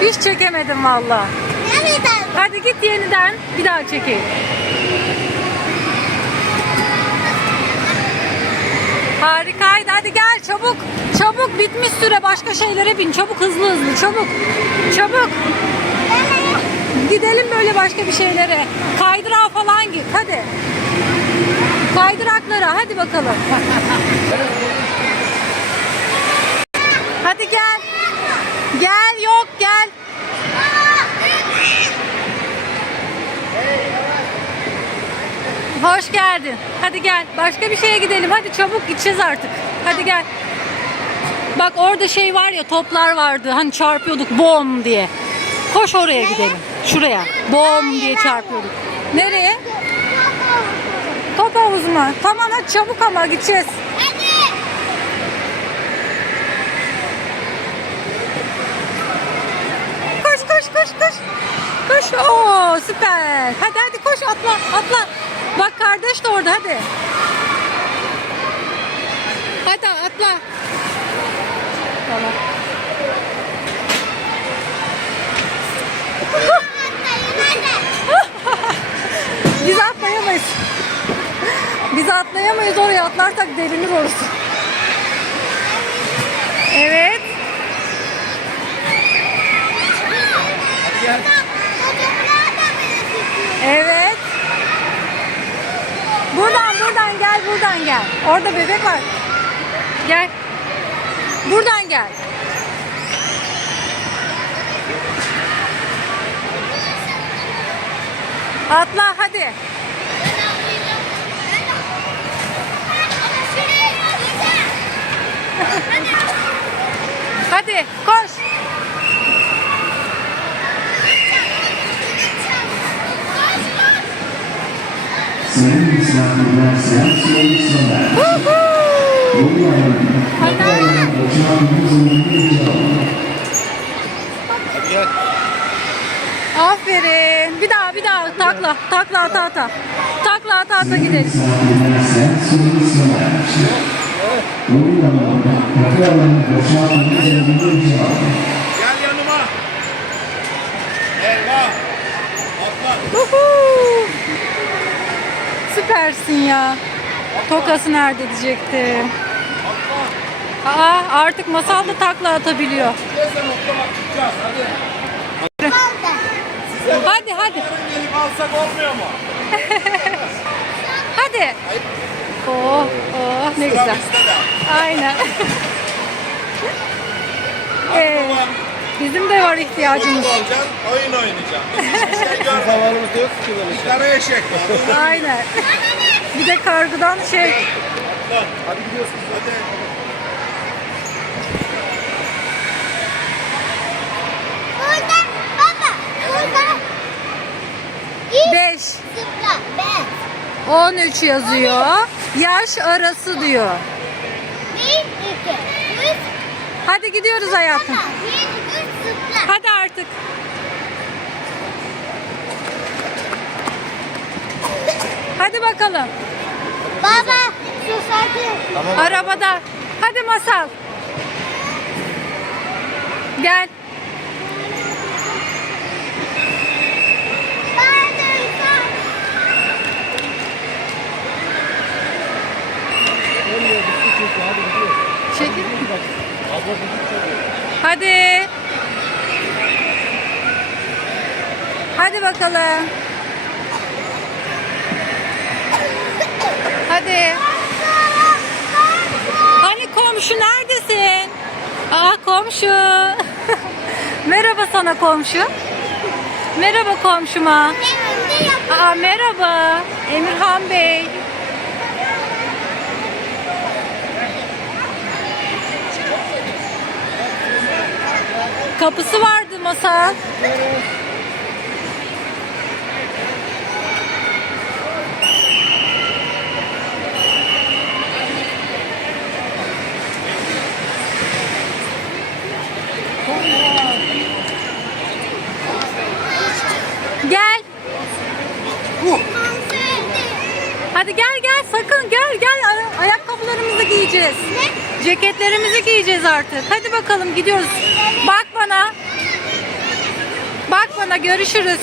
Hiç çekemedim valla. Nereden? Hadi git yeniden bir daha çekeyim. Harikaydı. Hadi gel çabuk. Çabuk bitmiş süre. Başka şeylere bin. Çabuk hızlı hızlı. Çabuk. Çabuk. Gidelim böyle başka bir şeylere. Kaydırağa falan git. Hadi. Kaydıraklara. Hadi bakalım. Hadi gel. Gel gel. Hoş geldin. Hadi gel. Başka bir şeye gidelim. Hadi çabuk gideceğiz artık. Hadi gel. Bak orada şey var ya toplar vardı. Hani çarpıyorduk bom diye. Koş oraya gidelim. Şuraya. Bom diye çarpıyorduk. Nereye? Top havuzuna. Tamam hadi çabuk ama gideceğiz. Hadi. Koş koş koş koş. Koş. Oo süper. Hadi hadi koş atla atla. Bak kardeş de orada hadi. Hadi atla. Tamam. Biz atlayamayız. Biz atlayamayız oraya atlarsak delinir orası. Evet. Çocuklar da beni tutuyor. Evet. Buradan buradan gel buradan gel. Orada bebek var. Gel. Buradan gel. Atla hadi. Hadi koş. Sayın misafirler, selam. Aferin. Bir daha bir daha takla. Takla ata ata. Takla ata ata gidelim. Gel yanıma. Elma. Atla. Uhu. Süpersin ya. Tokası nerede diyecektim. Atla. Aa artık masal da takla atabiliyor. Hadi. Hadi alsak olmuyor mu? Hadi. Oh oh ne güzel. Aynen. Ee. Bizim de var Oyun ihtiyacımız. olacaksın, oyun oynayacağım. Biz hiçbir şey görmedik. Zamanımız yok ki böyle Bir tane eşek var. Aynen. Bir de kargıdan şey Lan. Hadi gidiyoruz. Hadi. Burada baba. Burada. İlk 5 zıpla. Ben. 13 yazıyor. Yaş arası diyor. Hadi gidiyoruz hayatım. Hadi artık. Hadi bakalım. Baba. Susadı. Arabada. Hadi masal. Gel. Hadi. Hadi bakalım. Hadi. Hani komşu neredesin? Aa komşu. merhaba sana komşu. Merhaba komşuma. Aa merhaba. Emirhan Bey. Kapısı vardı masa. Gel. Hadi gel gel sakın gel gel Ay- ayakkabılarımızı giyeceğiz. Ceketlerimizi giyeceğiz artık. Hadi bakalım gidiyoruz. Bak bana. Bak bana görüşürüz.